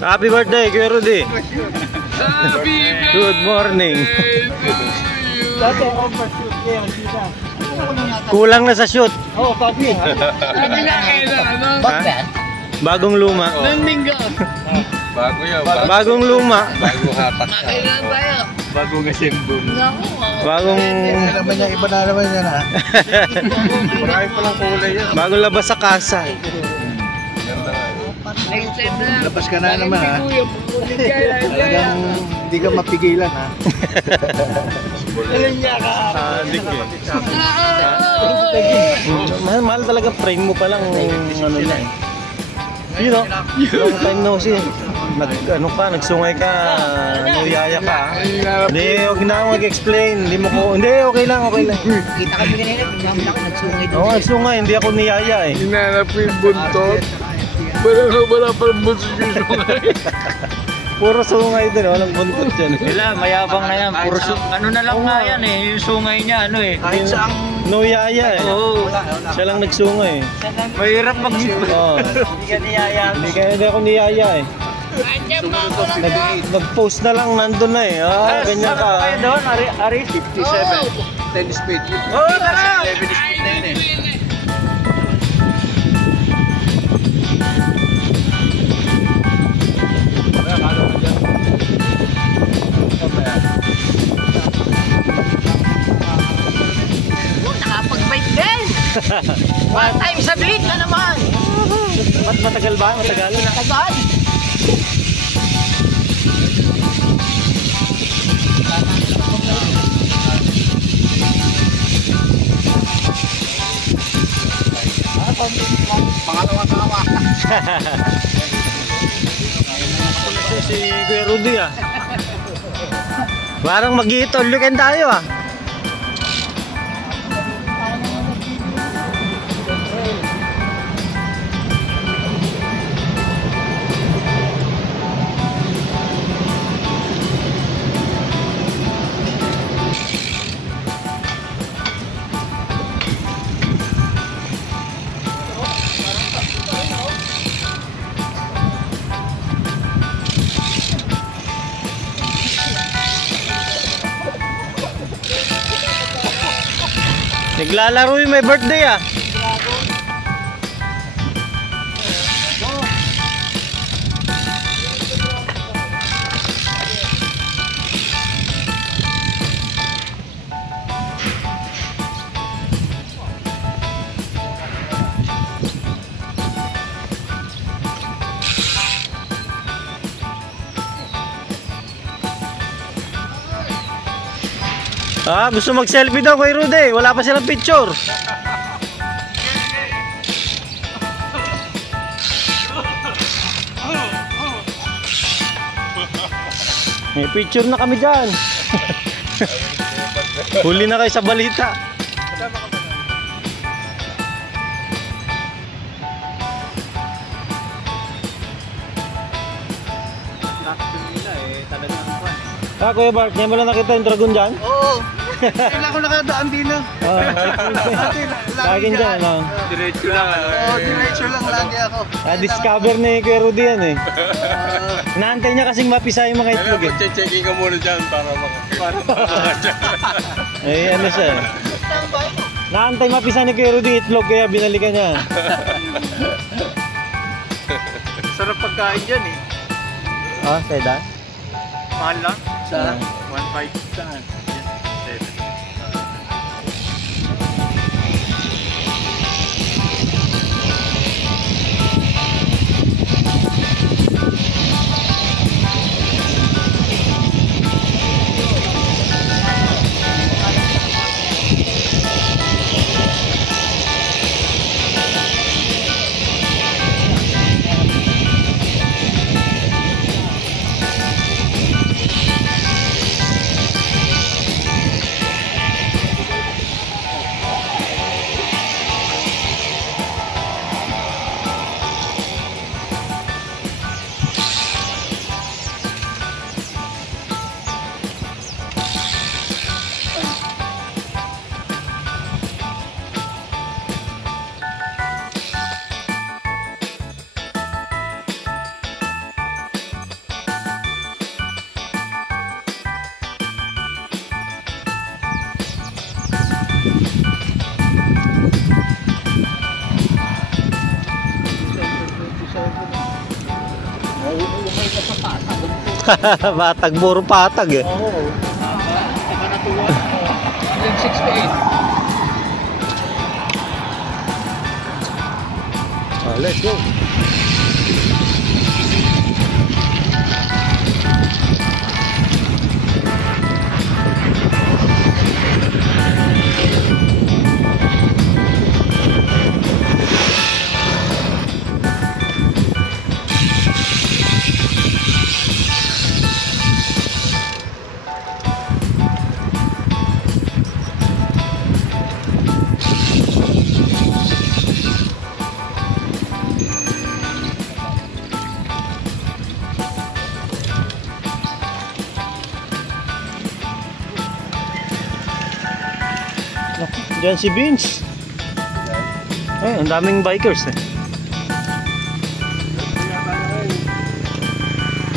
Happy birthday, Kuya Rudy. Good morning. Dati ako pa-shoot kaya kita. Kulang na sa shoot. Oo, papi. Hindi na kailan, ano? Bagong luma. Nanding ka. Bago yun. Bagong luma. Bago hatak ka. Kailan tayo? Bagong asimbong. Naku. Bagong Naman niya, iba na naman yan ha. Marami palang kulay yan. bagong labas sa kasa. Ganda nga. Next time na. Labas ka na naman ha. Talagang hindi ka mapigilan ha. Alam niya ka. Sadik eh. Mahal talaga frame mo pa lang. Ano na eh. You know, long time no see. Nagsungay ka, nuyaya ka. Hindi, huwag na ako mag-explain. Hindi mo ko, hindi, okay lang. Kita kami kanina, tingnan mo ako, nagsungay doon. Oo, nagsungay, hindi ako niyaya eh. Hinanap ko yung buntot. Wala pa ng buntot yung sungay. Puro sungay din, walang buntot dyan. Wala, mayabang na yan. Puro ano na lang nga yan eh. Yung sungay niya, ano eh. Kahit saang Nuyaya eh. Oo. Siya lang nagsungay eh. Mahirap Oo. Hindi ka niyaya. Hindi ako niyaya eh. Nag-post na lang, nandun na eh. Ah, ganyan ka. Kaya doon, Ari? 57. 10 speed. Oo, tara! 11 speed na yun eh. Nakapag-bike din. One time sa bilik na naman. Matagal ba? Matagal? Tagal. Pangalawang kawa. Si Kuya Rudy ah. Parang mag-i-all you can tayo ah. Naglalaro yung may birthday ah. Ah, gusto mag-selfie daw kay Rudy. Wala pa silang picture. May picture na kami dyan. Huli na kayo sa balita. Ah, Kuya Bart, ngayon mo lang nakita yung dragon dyan? Oo. Kailan ko nakadaan din na. Laging dyan, ano? Diretso lang. Oo, diretso lang lagi ako. Na-discover ni Kuya Rudy yan eh. Naantay niya kasing mapisa yung mga itlog eh. Checking ka muna dyan para makakita. Eh, ano siya eh. Naantay mapisa ni Kuya Rudy itlog kaya binalikan niya. Sarap pagkain dyan eh. Ah, seda? Mahal lang. Saan? 1.5. Saan? Patag, puro patag eh. Oo. Saka natuwa ako. 168. Let's go. Diyan si Vince. Ay, ang daming bikers eh.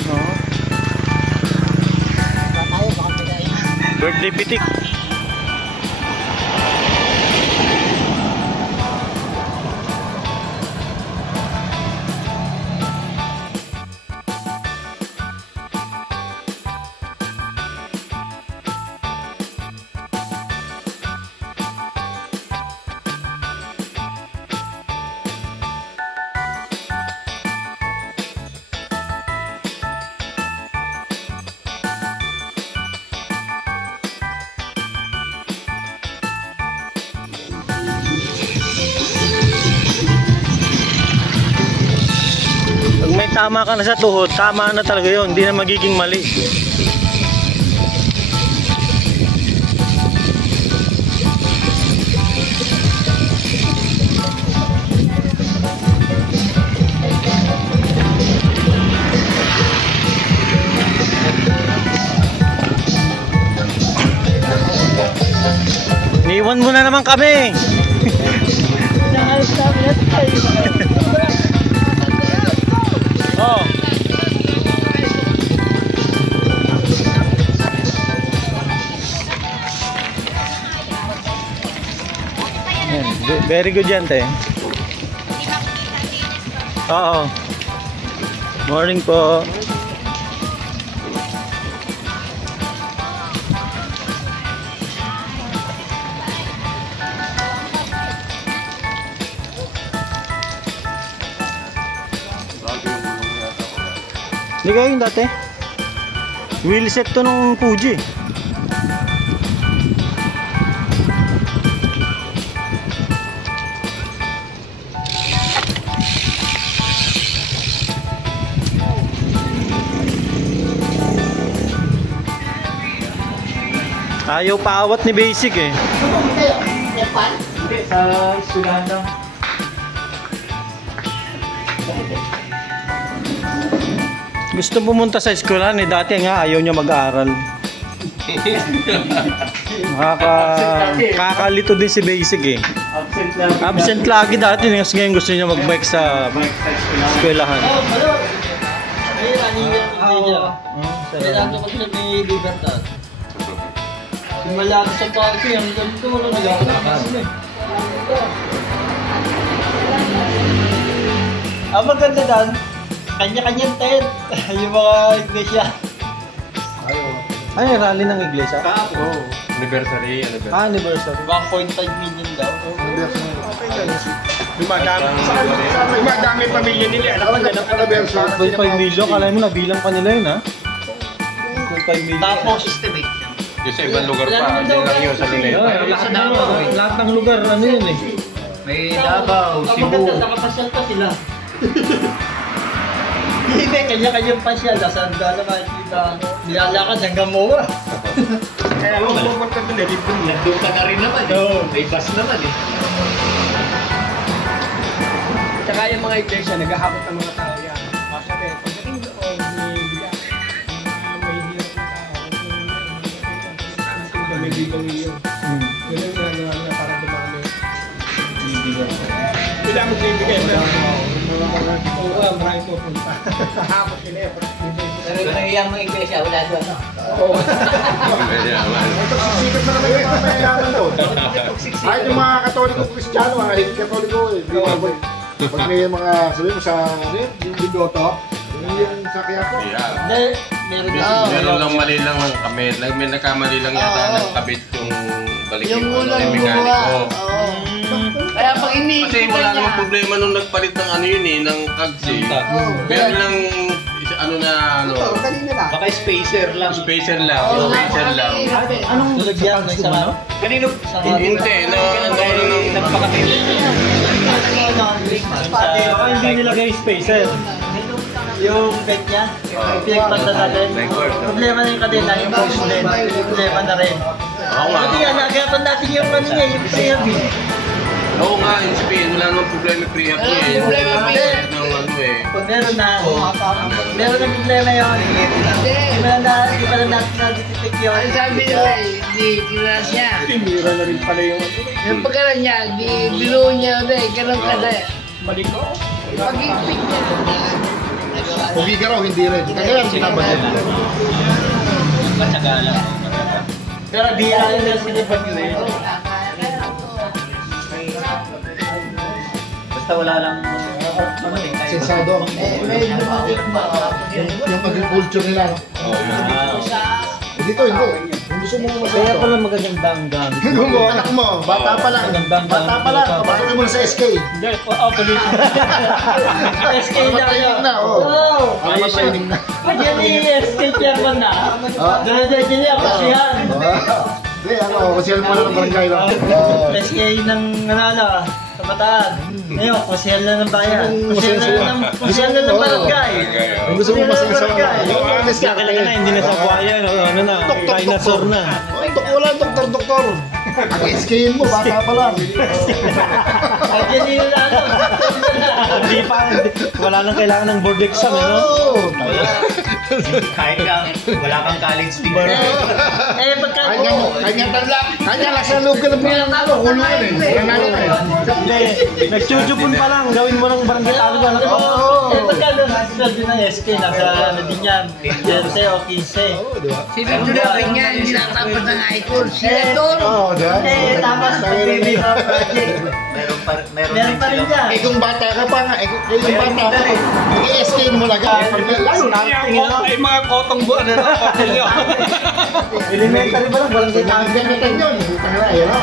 Oo. Birthday pitik. Pag may tama ka na sa tuhod, tama na talaga yun, hindi na magiging mali. Niwan mo na naman kami. Oh. Very good yan, te. Oo. Morning po. Hindi kayo yung dati? Wheelset to nung Fuji. Ayaw paawat ni Basic eh. Hindi, sa Suganda. Gusto pumunta sa eskwelahan eh. Dati nga ayaw niya mag-aaral. Kakalito din si Basic eh. Absent lagi dati. Ngayon gusto niya mag-bike sa eskwelahan. Kailangan ko sa may Libertad. Simula ko sa parke, ang ganito, nagkakakas na. Ang maganda doon, kanya-kanyang tent. Yung mga iglesia. Ay, rally ng iglesia? Oo. Anniversary. Anniversary. 1.5 million daw. Dumadami pamilya nila. Alam mo, ganun ka na 2.5 million, kala mo nabilang pa nila yun ha? 2.5 million. Tapos, Yung sa ibang lugar pa, hindi lang yun sa Luneta. Lahat ng lugar, ano yun eh. may Davao, Cebu. Nakapasyal pa sila. Hindi, kanya-kanyang pasyal. Saan ka naman, nilalakad hanggang Moa. Kaya mo, pupunta doon eh. Nandun ka na rin naman eh. May bus naman eh. Tsaka yung mga iglesia, naghahakot ng mga tao yan. Kasi pagdating doon, may biyak. Mahihirap na tao. May bigong iyo. Yun ang ginagawa niya para dumami. Kailangan mo ibigay na. Oo, maraming pupunta. Hakot nila eh. Pero nangiyang mga iglesia, wala doon, no? Sikat na naman yung mga mayayaman doon. Kahit yung mga katoliko kristyano, kahit katoliko pag may mga, sabi mo sa, yung bigoto, yung sa Quiapo. Hindi, meron din. Meron lang mali lang ng kabit. May nagkamali lang yata ng kabit yung balik yung mekaniko. Kaya pag Kasi wala namang problema nung nagpalit ng ano yun eh, ng kagsi. Meron lang ano na ano. Kanina na. Baka spacer lang. Spacer lang. Spacer lang. Anong tulad yan? May sama? Kanino? Hindi, Baka hindi nilagay spacer. Yung bed niya, pinagpanta natin. Problema na yung kadena, yung component. Problema na rin. Oo nga. Kasi yan, nagapan natin yung ano niya, yung pre-hub. Oo nga, yung spin. Wala namang problema pre-up niya eh. problema pre-hub. Ng ano eh. Pag meron na problema yun. Di ba na natin na-detect yun? Ang sabi nila di kinas niya. Tinira na rin pala yung Yung pagkaroon niya, di bilo niya ulit, ganun kada. balik ko. Pag-ipig niya. Pugi ka raw, hindi rin. Kaya sinabad yun. Matyaga lang. Pero bihira yun yung sinipag yun eh. Basta wala lang dumating tayo. Sensado. Yung agriculture nila. Dito, hindi. Kung gusto mo Kaya masaya. pala magandang danggang. Kung mo, anak mo, bata pa lang. Bata pa lang. Papasukin mo na sa SK. Hindi, pollution. SK Para na mataining yun. na, oo. Oo. Para mataining na. Yan yung SK chairman na. Diretso niya, pasihan. Hindi, ano, kusyal mo na ng barangay lang. SK ng nanalo, kabataan. Ngayon, kusyal na ng bayan. Kusyal na ng barangay. Kung gusto mo masaya sa Kaya na, hindi na sa buhaya, ano na, dinosaur na. Wala, doktor. Ang SK mo, bata pa lang. At yan yung ano. Hindi pa, wala nang kailangan ng board exam, eh, no? Oo. Kahit lang, wala kang college fee. Eh, pagka... Kanya lang sa loob ka ng pinanalo. Kulungan eh. Pinanalo ka eh. Hindi, nagchuchupon pa lang, gawin mo ng barangay talo ba na? Eh, pagka nasa ng SK, nasa ano din yan, 15 o 15. Si Victoria niya, hindi natapos ng high school. Sila doon. Oo, diyan. Eh, tapos pag-review ng project. Meron pa rin dyan. Eh kung bata ka pa nga, yung bata ka pa, i-SK mo lang ka. Ay, mga kotong buwan na lang. Elementary ba lang, barangay talo? Ang gamitan yun. Ayun o.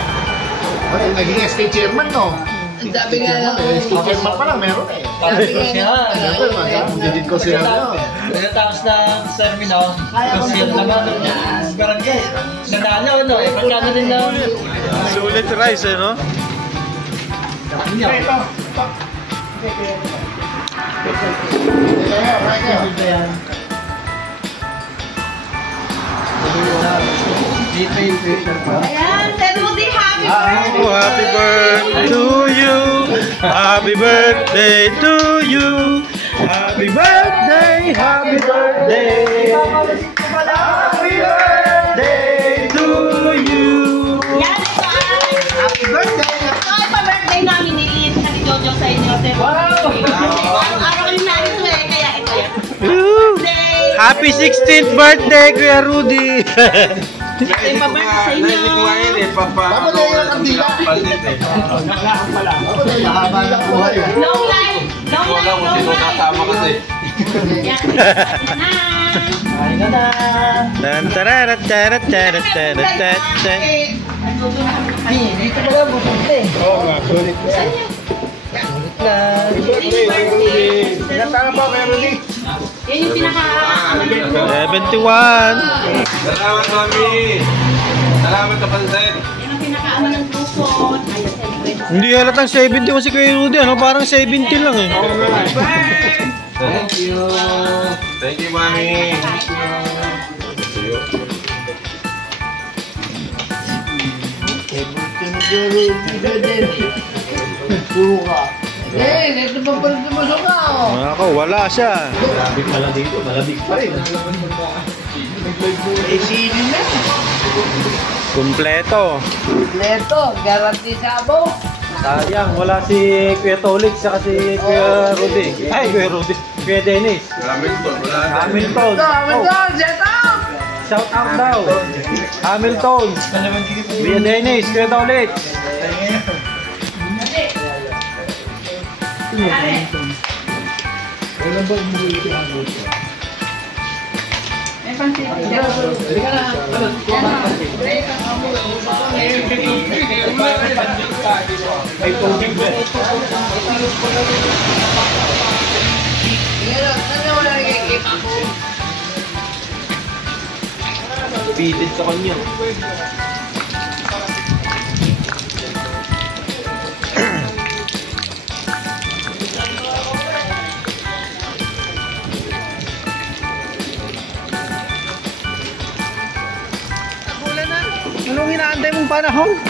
Naging SK chairman, no? Ang sabi nga, SK chairman pa lang, meron eh. Sabi nga, Siyempre, magiging ko sila na. pagkatapos ng termino, social naman ng barangay. Nanalo, no? Eh, pagkano din na... Sulit rice, eh, no? ayan, sabi mo di happy birthday. Oh, happy birthday to you. Happy birthday to you. Happy birthday, happy birthday. Happy birthday to you. Yan, happy birthday. Ito ay pa-birthday namin ni Jojo sa inyo. Wow! Araw-araw yung namin ito eh, kaya ito yan. Birthday! Happy 16th birthday, Kuya Rudy. Ay, pa-birthday sa inyo. Dapat na yung kandila. Mahaba ng buhay. Long life! Long life! Long life! Yan. Ay, na na! Tan tararat tarat tarat tarat tarat. Ay, dito pala bupunti. Oo nga, sulit na. Pinatama pa kayo, Rudy? Yan yung pinaka-ano. 71. Salamat, Mami. Salamat, kapansin. Yan ang pinaka-ano ng grupo. Ayun, celebrate. Hindi halatang 70 kasi kay Rudy, ano? Parang 70 lang eh. Thank you. Thank you, Mami. Eh, ito pa pala tumusok ka, oh. Ako, wala siya. Eh, sino na? Kumpleto. Leto, garanti sa abo. Sayang, wala si Kuya Tolik saka si Kuya Rudy. Ay, Kuya Rudy. Kuya Dennis. Hamilton, wala na. Hamilton. Hamilton, shout out! Shout out daw. Hamilton. Kuya Dennis, kuya daw ulit. Pitit sa kanya. Anong inaantay mong panahon?